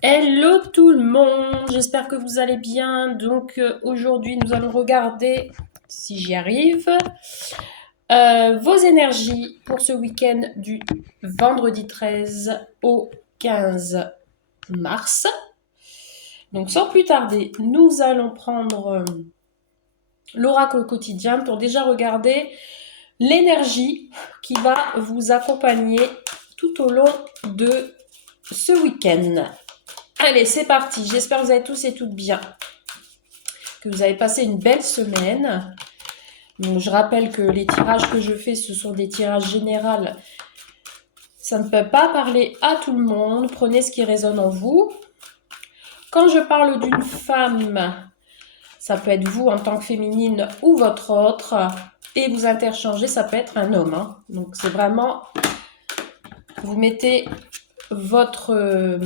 Hello tout le monde, j'espère que vous allez bien. Donc aujourd'hui nous allons regarder, si j'y arrive, vos énergies pour ce week-end du vendredi 13 au 15 mars. Donc sans plus tarder, nous allons prendre l'oracle quotidien pour déjà regarder l'énergie qui va vous accompagner tout au long de ce week-end. Allez, c'est parti. J'espère que vous allez tous et toutes bien, que vous avez passé une belle semaine. Donc, je rappelle que les tirages que je fais, ce sont des tirages généraux. Ça ne peut pas parler à tout le monde. Prenez ce qui résonne en vous. Quand je parle d'une femme, ça peut être vous en tant que féminine ou votre autre. Et vous interchangez, ça peut être un homme. Hein. Donc, c'est vraiment... Vous mettez votre...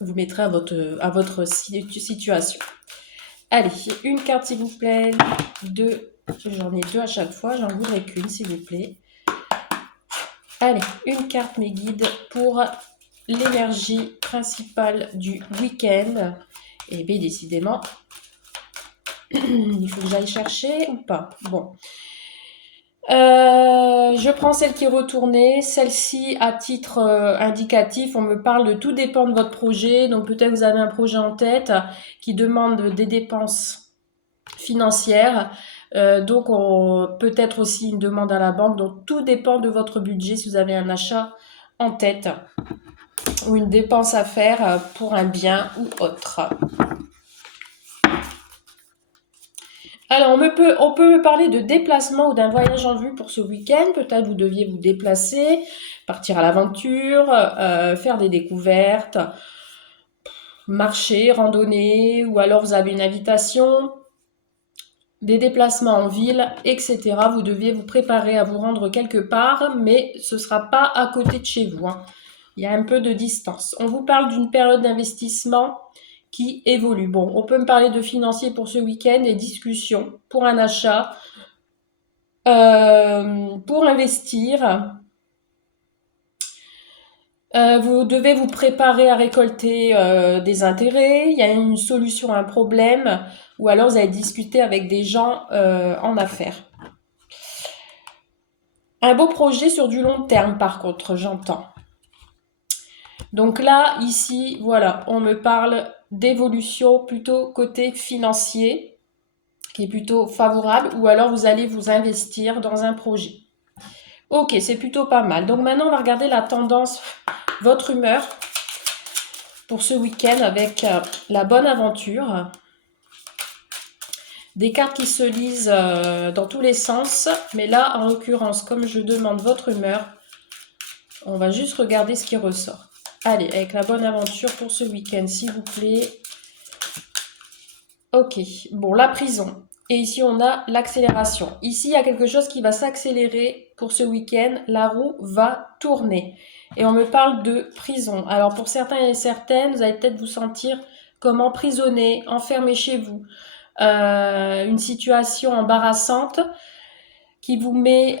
vous mettrez à votre situation. Allez, une carte s'il vous plaît, deux, j'en ai deux à chaque fois, j'en voudrais qu'une s'il vous plaît. Allez, une carte mes guides pour l'énergie principale du week-end. Et bien décidément, il faut que j'aille chercher ou pas. Bon. Je prends celle qui est retournée. Celle-ci, à titre indicatif, on me parle de tout dépend de votre projet. Donc peut-être vous avez un projet en tête qui demande des dépenses financières. Donc peut-être aussi une demande à la banque. Donc tout dépend de votre budget si vous avez un achat en tête ou une dépense à faire pour un bien ou autre. Alors, on peut me parler de déplacement ou d'un voyage en vue pour ce week-end. Peut-être vous deviez vous déplacer, partir à l'aventure, faire des découvertes, marcher, randonner, ou alors vous avez une invitation, des déplacements en ville, etc. Vous deviez vous préparer à vous rendre quelque part, mais ce ne sera pas à côté de chez vous. Hein. Il y a un peu de distance. On vous parle d'une période d'investissement qui évolue. Bon, on peut me parler de financier pour ce week-end et discussions pour un achat, pour investir. Vous devez vous préparer à récolter des intérêts. Il y a une solution à un problème ou alors vous allez discuter avec des gens en affaires. Un beau projet sur du long terme par contre, j'entends. Donc là, ici, voilà, on me parle d'évolution plutôt côté financier, qui est plutôt favorable, ou alors vous allez vous investir dans un projet. Ok, c'est plutôt pas mal. Donc maintenant, on va regarder la tendance, votre humeur pour ce week-end avec la bonne aventure. Des cartes qui se lisent dans tous les sens, mais là, en l'occurrence, comme je demande votre humeur, on va juste regarder ce qui ressort. Allez, avec la bonne aventure pour ce week-end, s'il vous plaît. Ok, bon, la prison. Et ici, on a l'accélération. Ici, il y a quelque chose qui va s'accélérer pour ce week-end. La roue va tourner. Et on me parle de prison. Alors, pour certains et certaines, vous allez peut-être vous sentir comme emprisonné, enfermé chez vous. Une situation embarrassante qui vous met,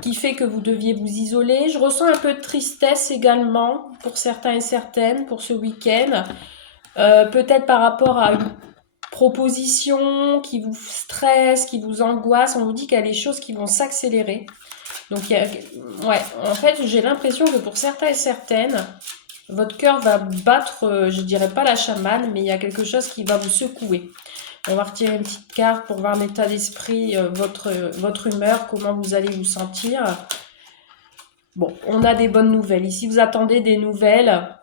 qui fait que vous deviez vous isoler. Je ressens un peu de tristesse également pour certains et certaines pour ce week-end. Peut-être par rapport à une proposition qui vous stresse, qui vous angoisse. On vous dit qu'il y a des choses qui vont s'accélérer. Donc, ouais, en fait, j'ai l'impression que pour certains et certaines, votre cœur va battre, je dirais pas la chamane, mais il y a quelque chose qui va vous secouer. On va retirer une petite carte pour voir l'état d'esprit, votre humeur, comment vous allez vous sentir. Bon, on a des bonnes nouvelles. Ici, vous attendez des nouvelles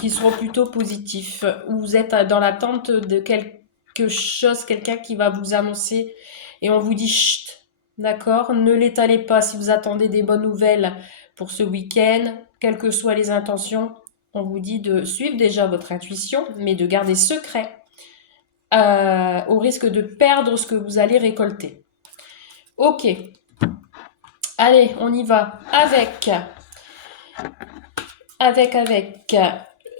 qui seront plutôt positifs, ou vous êtes dans l'attente de quelque chose, quelqu'un qui va vous annoncer, et on vous dit chut, d'accord, ne l'étalez pas si vous attendez des bonnes nouvelles pour ce week-end, quelles que soient les intentions, on vous dit de suivre déjà votre intuition, mais de garder secret, au risque de perdre ce que vous allez récolter. Ok, allez, on y va avec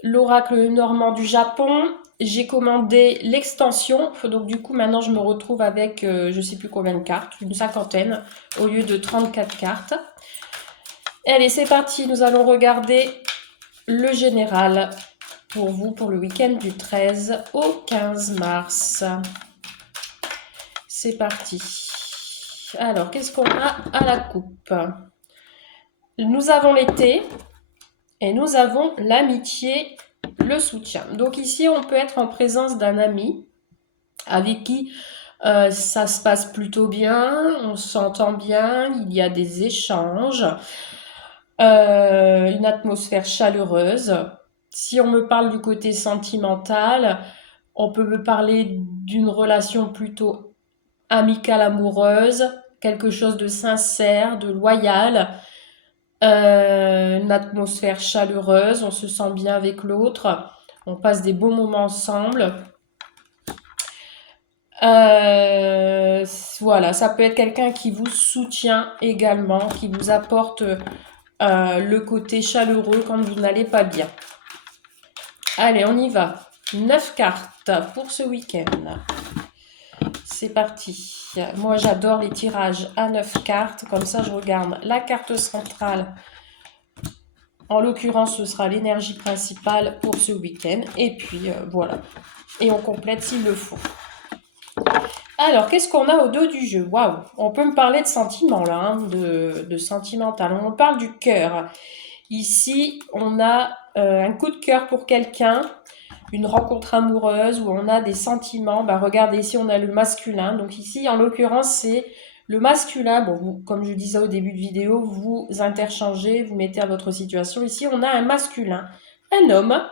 l'oracle normand du Japon. J'ai commandé l'extension, donc du coup maintenant je me retrouve avec je sais plus combien de cartes, une cinquantaine au lieu de 34 cartes. Allez, c'est parti, nous allons regarder le général pour vous pour le week-end du 13 au 15 mars. C'est parti. Alors, qu'est-ce qu'on a à la coupe? Nous avons l'été et nous avons l'amitié, le soutien. Donc ici, on peut être en présence d'un ami avec qui ça se passe plutôt bien, on s'entend bien, il y a des échanges, une atmosphère chaleureuse. Si on me parle du côté sentimental, on peut me parler d'une relation plutôt amicale, amoureuse, quelque chose de sincère, de loyal, une atmosphère chaleureuse, on se sent bien avec l'autre, on passe des beaux moments ensemble. Voilà, ça peut être quelqu'un qui vous soutient également, qui vous apporte le côté chaleureux quand vous n'allez pas bien. Allez, on y va. 9 cartes pour ce week-end. C'est parti. Moi, j'adore les tirages à 9 cartes. Comme ça, je regarde la carte centrale. En l'occurrence, ce sera l'énergie principale pour ce week-end. Et puis, voilà. Et on complète s'il le faut. Alors, qu'est-ce qu'on a au dos du jeu? Waouh, on peut me parler de sentiment là, hein, de sentimental. On parle du cœur. Ici, on a un coup de cœur pour quelqu'un, une rencontre amoureuse où on a des sentiments. Bah, regardez, ici, on a le masculin. Donc ici, en l'occurrence, c'est le masculin. Bon, vous, comme je disais au début de vidéo, vous interchangez, vous mettez à votre situation. Ici, on a un masculin, un homme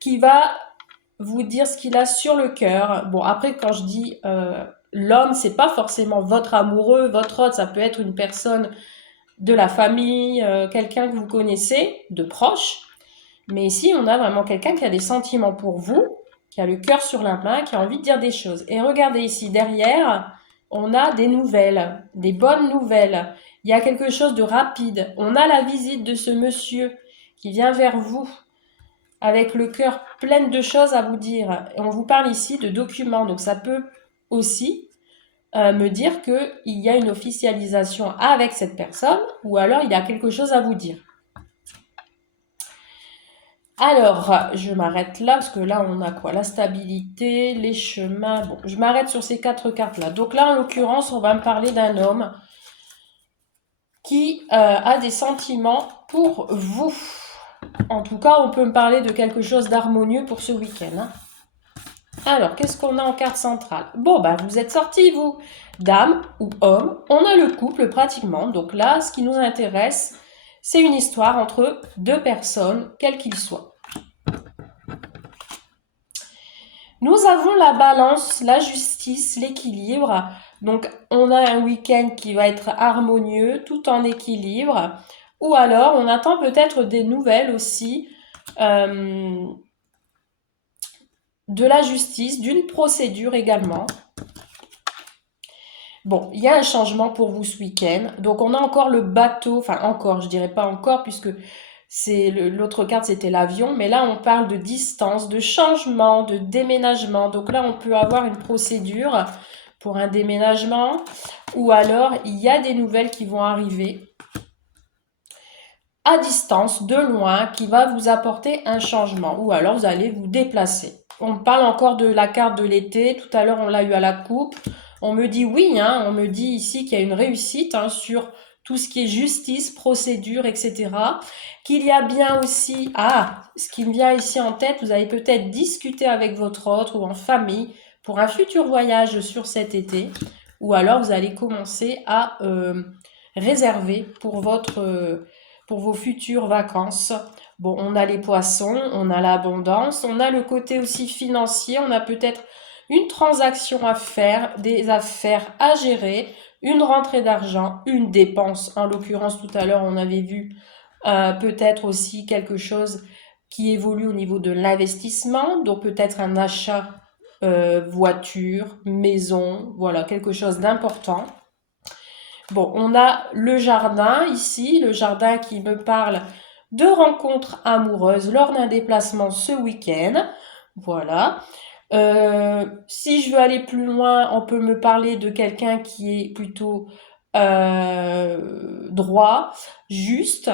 qui va vous dire ce qu'il a sur le cœur. Bon, après, quand je dis l'homme, c'est pas forcément votre amoureux, votre autre, ça peut être une personne de la famille, quelqu'un que vous connaissez, de proche. Mais ici, on a vraiment quelqu'un qui a des sentiments pour vous, qui a le cœur sur la main, qui a envie de dire des choses. Et regardez ici, derrière, on a des nouvelles, des bonnes nouvelles. Il y a quelque chose de rapide. On a la visite de ce monsieur qui vient vers vous, avec le cœur plein de choses à vous dire. Et on vous parle ici de documents, donc ça peut aussi me dire qu'il y a une officialisation avec cette personne, ou alors il y a quelque chose à vous dire. Alors, je m'arrête là, parce que là, on a quoi? La stabilité, les chemins. Bon, je m'arrête sur ces 4 cartes-là. Donc là, en l'occurrence, on va me parler d'un homme qui a des sentiments pour vous. En tout cas, on peut me parler de quelque chose d'harmonieux pour ce week-end. Hein. Alors, qu'est-ce qu'on a en carte centrale? Bon, bah, vous êtes sortis, vous, dame ou homme. On a le couple pratiquement. Donc là, ce qui nous intéresse, c'est une histoire entre deux personnes, quels qu'ils soient. Nous avons la balance, la justice, l'équilibre. Donc, on a un week-end qui va être harmonieux, tout en équilibre. Ou alors, on attend peut-être des nouvelles aussi de la justice, d'une procédure également. Bon, il y a un changement pour vous ce week-end. Donc, on a encore le bateau. Enfin, encore, je dirais pas encore, puisque l'autre carte, c'était l'avion. Mais là, on parle de distance, de changement, de déménagement. Donc là, on peut avoir une procédure pour un déménagement. Ou alors, il y a des nouvelles qui vont arriver à distance, de loin, qui va vous apporter un changement. Ou alors, vous allez vous déplacer. On parle encore de la carte de l'été. Tout à l'heure, on l'a eu à la coupe. On me dit oui, hein, on me dit ici qu'il y a une réussite hein, sur tout ce qui est justice, procédure, etc. Qu'il y a bien aussi, ce qui me vient ici en tête, vous avez peut-être discuté avec votre autre ou en famille pour un futur voyage sur cet été. Ou alors, vous allez commencer à réserver pour vos futures vacances. Bon, on a les poissons, on a l'abondance, on a le côté aussi financier, on a peut-être une transaction à faire, des affaires à gérer, une rentrée d'argent, une dépense. En l'occurrence, tout à l'heure, on avait vu peut-être aussi quelque chose qui évolue au niveau de l'investissement, donc peut-être un achat voiture, maison, voilà, quelque chose d'important. Bon, on a le jardin ici, le jardin qui me parle de rencontres amoureuses lors d'un déplacement ce week-end. Voilà. Si je veux aller plus loin, on peut me parler de quelqu'un qui est plutôt droit, juste.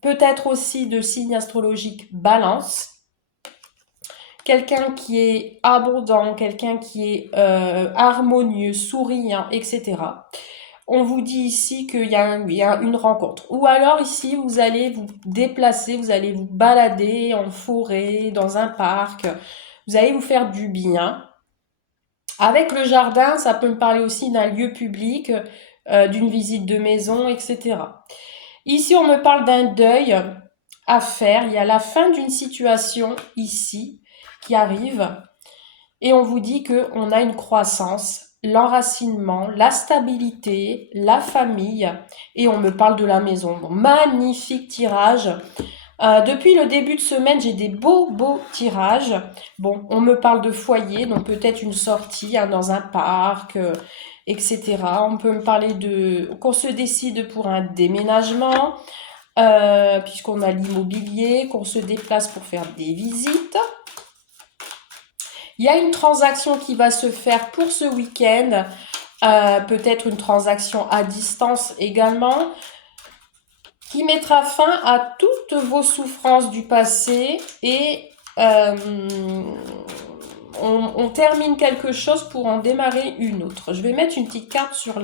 Peut-être aussi de signe astrologique Balance. Quelqu'un qui est abondant, quelqu'un qui est harmonieux, souriant, etc. On vous dit ici qu'il y a, une rencontre. Ou alors ici, vous allez vous déplacer, vous allez vous balader en forêt, dans un parc. Vous allez vous faire du bien. Avec le jardin, ça peut me parler aussi d'un lieu public, d'une visite de maison, etc. Ici, on me parle d'un deuil à faire. Il y a la fin d'une situation ici qui arrive. Et on vous dit qu'on a une croissance, l'enracinement, la stabilité, la famille. Et on me parle de la maison. Bon, magnifique tirage. Depuis le début de semaine, j'ai des beaux tirages. Bon, on me parle de foyer, donc peut-être une sortie dans un parc, etc. On peut me parler qu'on se décide pour un déménagement, puisqu'on a l'immobilier, qu'on se déplace pour faire des visites. Il y a une transaction qui va se faire pour ce week-end, peut-être une transaction à distance également, qui mettra fin à toutes vos souffrances du passé et on termine quelque chose pour en démarrer une autre. Je vais mettre une petite carte sur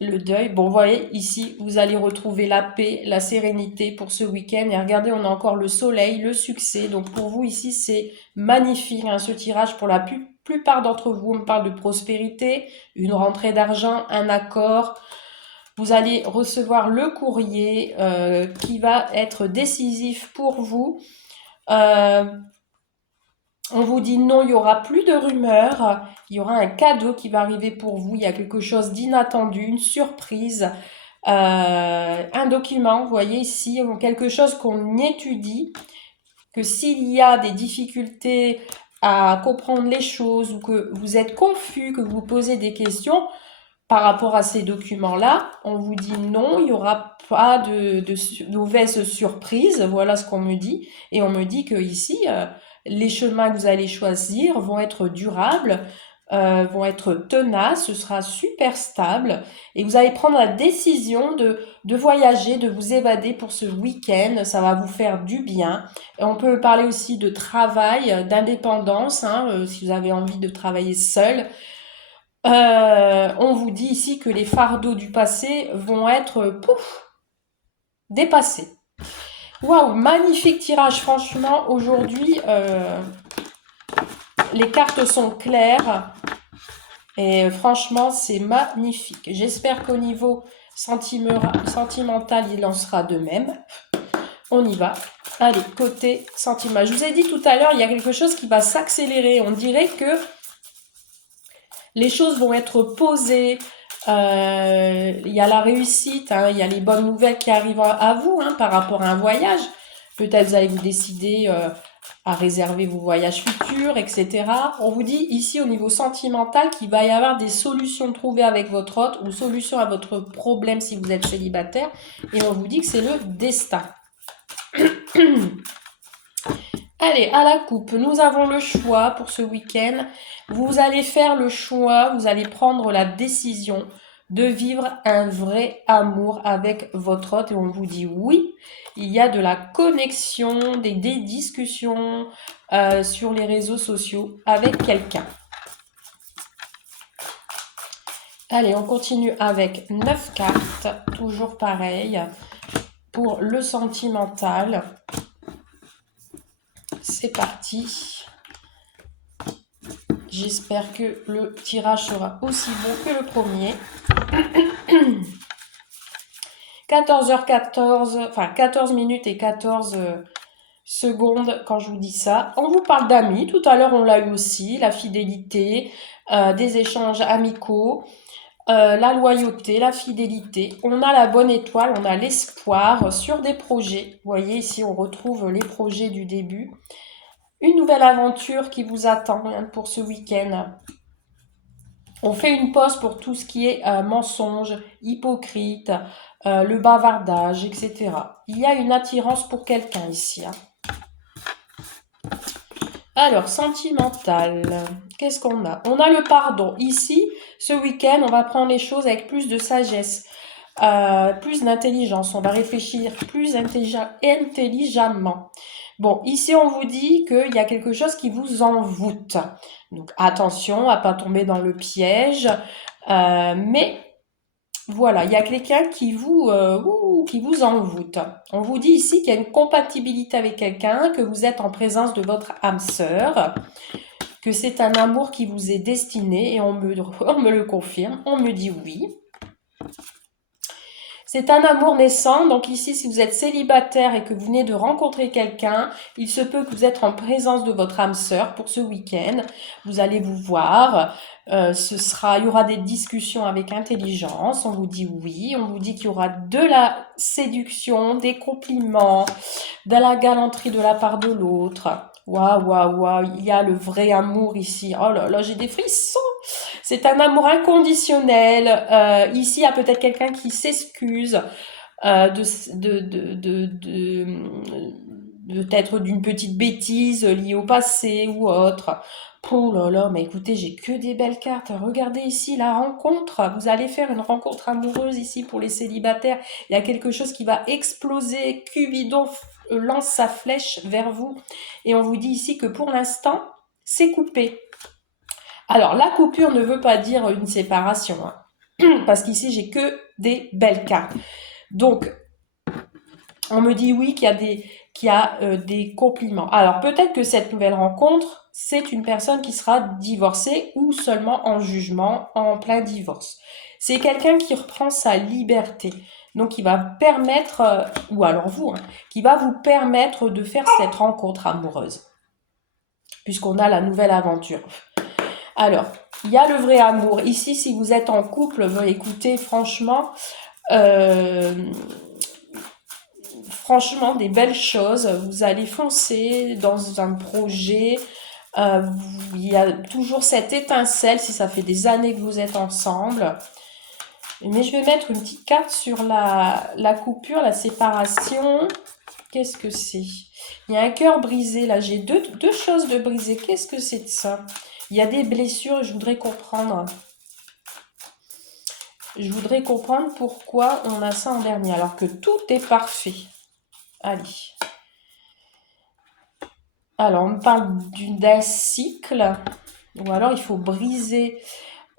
le deuil. Bon, vous voyez, ici, vous allez retrouver la paix, la sérénité pour ce week-end. Et regardez, on a encore le soleil, le succès. Donc, pour vous, ici, c'est magnifique, hein, ce tirage. Pour la plupart d'entre vous, on me parle de prospérité, une rentrée d'argent, un accord. Vous allez recevoir le courrier qui va être décisif pour vous. On vous dit non, il n'y aura plus de rumeurs. Il y aura un cadeau qui va arriver pour vous. Il y a quelque chose d'inattendu, une surprise. Un document, vous voyez ici, quelque chose qu'on étudie. Que s'il y a des difficultés à comprendre les choses ou que vous êtes confus, que vous posez des questions, par rapport à ces documents-là, on vous dit non, il n'y aura pas de mauvaise surprise, voilà ce qu'on me dit. Et on me dit que ici, les chemins que vous allez choisir vont être durables, vont être tenaces, ce sera super stable. Et vous allez prendre la décision de voyager, de vous évader pour ce week-end, ça va vous faire du bien. Et on peut parler aussi de travail, d'indépendance, hein, si vous avez envie de travailler seul. On vous dit ici que les fardeaux du passé vont être dépassés. Waouh, magnifique tirage, franchement, aujourd'hui, les cartes sont claires et franchement, c'est magnifique. J'espère qu'au niveau sentimental, il en sera de même. On y va. Allez, côté sentimental. Je vous ai dit tout à l'heure, il y a quelque chose qui va s'accélérer. On dirait que les choses vont être posées, il y a la réussite, hein, il y a les bonnes nouvelles qui arrivent à vous par rapport à un voyage. Peut-être vous allez vous décider à réserver vos voyages futurs, etc. On vous dit ici au niveau sentimental qu'il va y avoir des solutions trouvées avec votre hôte ou solutions à votre problème si vous êtes célibataire. Et on vous dit que c'est le destin. Allez, à la coupe, nous avons le choix pour ce week-end. Vous allez faire le choix, vous allez prendre la décision de vivre un vrai amour avec votre hôte. Et on vous dit oui, il y a de la connexion, des discussions sur les réseaux sociaux avec quelqu'un. Allez, on continue avec 9 cartes, toujours pareil, pour le sentimental. C'est parti. J'espère que le tirage sera aussi bon que le premier. 14h14, enfin 14 minutes et 14 secondes quand je vous dis ça. On vous parle d'amis, tout à l'heure on l'a eu aussi, la fidélité, des échanges amicaux, la loyauté, la fidélité. On a la bonne étoile, on a l'espoir sur des projets. Vous voyez ici on retrouve les projets du début. Une nouvelle aventure qui vous attend pour ce week-end. On fait une pause pour tout ce qui est mensonge, hypocrite, le bavardage, etc. Il y a une attirance pour quelqu'un ici. Alors, sentimental, qu'est-ce qu'on a? On a le pardon. Ici, ce week-end, on va prendre les choses avec plus de sagesse, plus d'intelligence. On va réfléchir plus intelligemment. Bon, ici, on vous dit qu'il y a quelque chose qui vous envoûte. Donc, attention à pas tomber dans le piège. Mais voilà, il y a quelqu'un qui vous envoûte. On vous dit ici qu'il y a une compatibilité avec quelqu'un, que vous êtes en présence de votre âme sœur, que c'est un amour qui vous est destiné, et on me le confirme, on me dit oui. C'est un amour naissant, donc ici, si vous êtes célibataire et que vous venez de rencontrer quelqu'un, il se peut que vous êtes en présence de votre âme sœur pour ce week-end. Vous allez vous voir, il y aura des discussions avec intelligence, on vous dit oui, on vous dit qu'il y aura de la séduction, des compliments, de la galanterie de la part de l'autre. Waouh, waouh, waouh, il y a le vrai amour ici. Oh là là, j'ai des frissons. C'est un amour inconditionnel. Ici, il y a peut-être quelqu'un qui s'excuse peut-être d'une petite bêtise liée au passé ou autre. Oh là là, mais écoutez, j'ai que des belles cartes. Regardez ici la rencontre. Vous allez faire une rencontre amoureuse ici pour les célibataires. Il y a quelque chose qui va exploser. Cupidon lance sa flèche vers vous. Et on vous dit ici que pour l'instant, c'est coupé. Alors, la coupure ne veut pas dire une séparation, hein, parce qu'ici, j'ai que des belles cartes. Donc, on me dit oui qu'il y a des compliments. Alors, peut-être que cette nouvelle rencontre, c'est une personne qui sera divorcée ou seulement en jugement, en plein divorce. C'est quelqu'un qui reprend sa liberté. Donc, qui va permettre, ou alors vous, hein, qui va vous permettre de faire cette rencontre amoureuse, puisqu'on a la nouvelle aventure. Alors, il y a le vrai amour. Ici, si vous êtes en couple, écoutez, franchement, des belles choses. Vous allez foncer dans un projet. Il y a toujours cette étincelle, si ça fait des années que vous êtes ensemble. Mais je vais mettre une petite carte sur la coupure, la séparation. Qu'est-ce que c'est? Il y a un cœur brisé, là. J'ai deux choses de brisé. Qu'est-ce que c'est de ça? Il y a des blessures et je voudrais comprendre. Je voudrais comprendre pourquoi on a ça en dernier, alors que tout est parfait. Allez. Alors, on me parle d'un cycle, ou alors il faut briser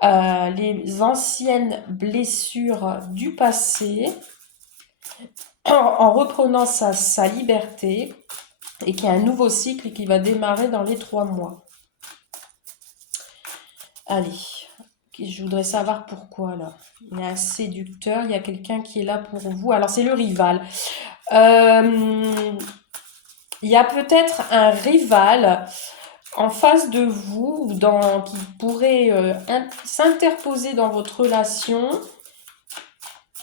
les anciennes blessures du passé en reprenant sa liberté, et qu'il y a un nouveau cycle qui va démarrer dans les 3 mois. Allez, je voudrais savoir pourquoi là. Il y a un séducteur, il y a quelqu'un qui est là pour vous. Alors c'est le rival. Il y a peut-être un rival en face de vous qui pourrait s'interposer dans votre relation.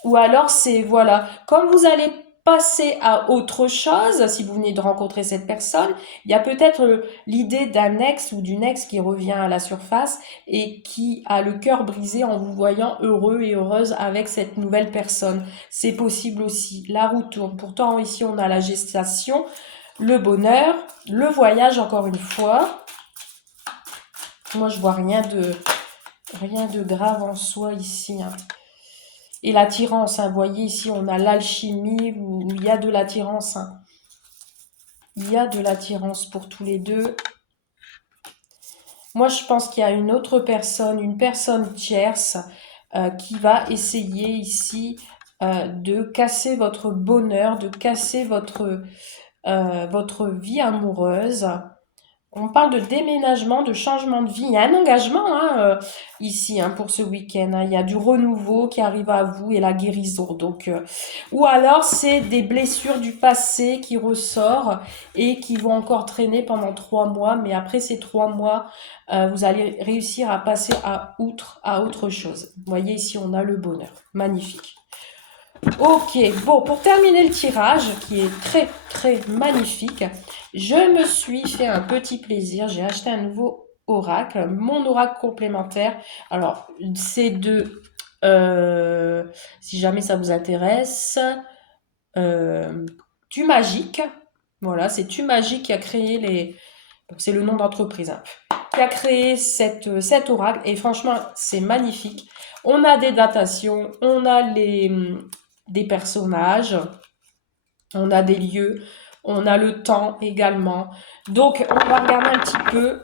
Ou alors c'est, voilà, comme vous allez passer à autre chose, si vous venez de rencontrer cette personne, il y a peut-être l'idée d'un ex ou d'une ex qui revient à la surface et qui a le cœur brisé en vous voyant heureux et heureuse avec cette nouvelle personne. C'est possible aussi. La roue tourne. Pourtant, ici, on a la gestation, le bonheur, le voyage, encore une fois. Moi, je vois rien de grave en soi ici, hein. Et l'attirance, hein, vous voyez ici, on a l'alchimie où il y a de l'attirance. Hein. Il y a de l'attirance pour tous les deux. Moi, je pense qu'il y a une autre personne, une personne tierce, qui va essayer ici de casser votre bonheur, de casser votre vie amoureuse. On parle de déménagement, de changement de vie. Il y a un engagement ici pour ce week-end. Hein. Il y a du renouveau qui arrive à vous et la guérison. Donc, ou alors, c'est des blessures du passé qui ressortent et qui vont encore traîner pendant 3 mois. Mais après ces 3 mois, vous allez réussir à passer à autre chose. Vous voyez ici, on a le bonheur. Magnifique. Ok, bon, pour terminer le tirage, qui est très, très magnifique, je me suis fait un petit plaisir. J'ai acheté un nouveau oracle, mon oracle complémentaire. Alors, c'est si jamais ça vous intéresse, Tu Magique. Voilà, c'est Tu Magique qui a créé c'est le nom d'entreprise, hein, qui a créé cet oracle. Et franchement, c'est magnifique. On a des datations, on a des personnages, on a des lieux, on a le temps également. Donc, on va regarder un petit peu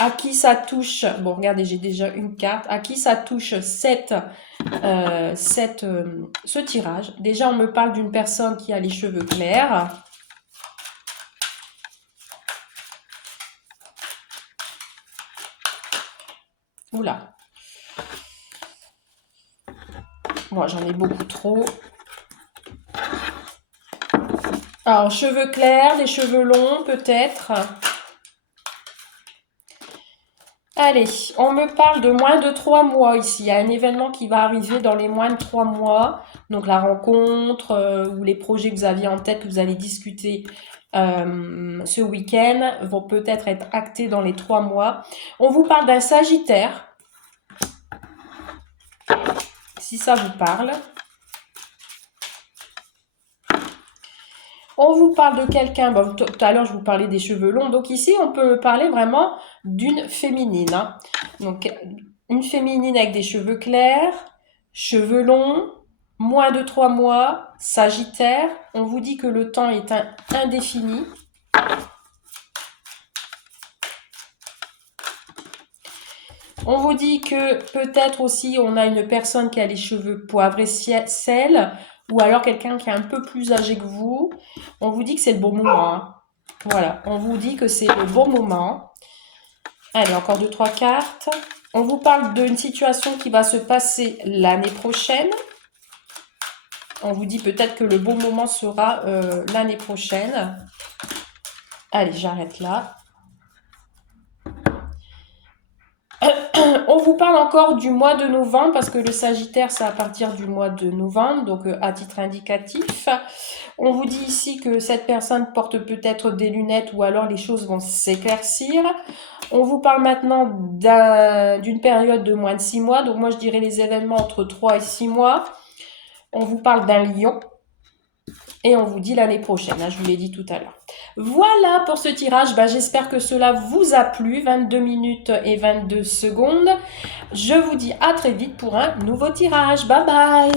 à qui ça touche. Bon, regardez, j'ai déjà une carte. À qui ça touche ce tirage. Déjà, on me parle d'une personne qui a les cheveux clairs. Oula. Moi, j'en ai beaucoup trop. Alors, cheveux clairs, des cheveux longs, peut-être. Allez, on me parle de moins de 3 mois ici. Il y a un événement qui va arriver dans les moins de 3 mois. Donc, la rencontre ou les projets que vous aviez en tête, que vous allez discuter ce week-end, vont peut-être être actés dans les 3 mois. On vous parle d'un Sagittaire. Si ça vous parle. On vous parle de quelqu'un, bon, tout à l'heure je vous parlais des cheveux longs, donc ici on peut parler vraiment d'une féminine. Hein. Donc une féminine avec des cheveux clairs, cheveux longs, moins de 3 mois, Sagittaire. On vous dit que le temps est indéfini. On vous dit que peut-être aussi on a une personne qui a les cheveux poivre et sel, ou alors quelqu'un qui est un peu plus âgé que vous. On vous dit que c'est le bon moment. Hein. Voilà, on vous dit que c'est le bon moment. Allez, encore 2-3 cartes. On vous parle d'une situation qui va se passer l'année prochaine. On vous dit peut-être que le bon moment sera l'année prochaine. Allez, j'arrête là. On vous parle encore du mois de novembre, parce que le Sagittaire, c'est à partir du mois de novembre, donc à titre indicatif. On vous dit ici que cette personne porte peut-être des lunettes, ou alors les choses vont s'éclaircir. On vous parle maintenant d'une période de moins de 6 mois, donc moi je dirais les événements entre 3 et 6 mois. On vous parle d'un lion. Et on vous dit l'année prochaine, hein, je vous l'ai dit tout à l'heure. Voilà pour ce tirage, j'espère que cela vous a plu, 22 minutes et 22 secondes. Je vous dis à très vite pour un nouveau tirage, bye bye.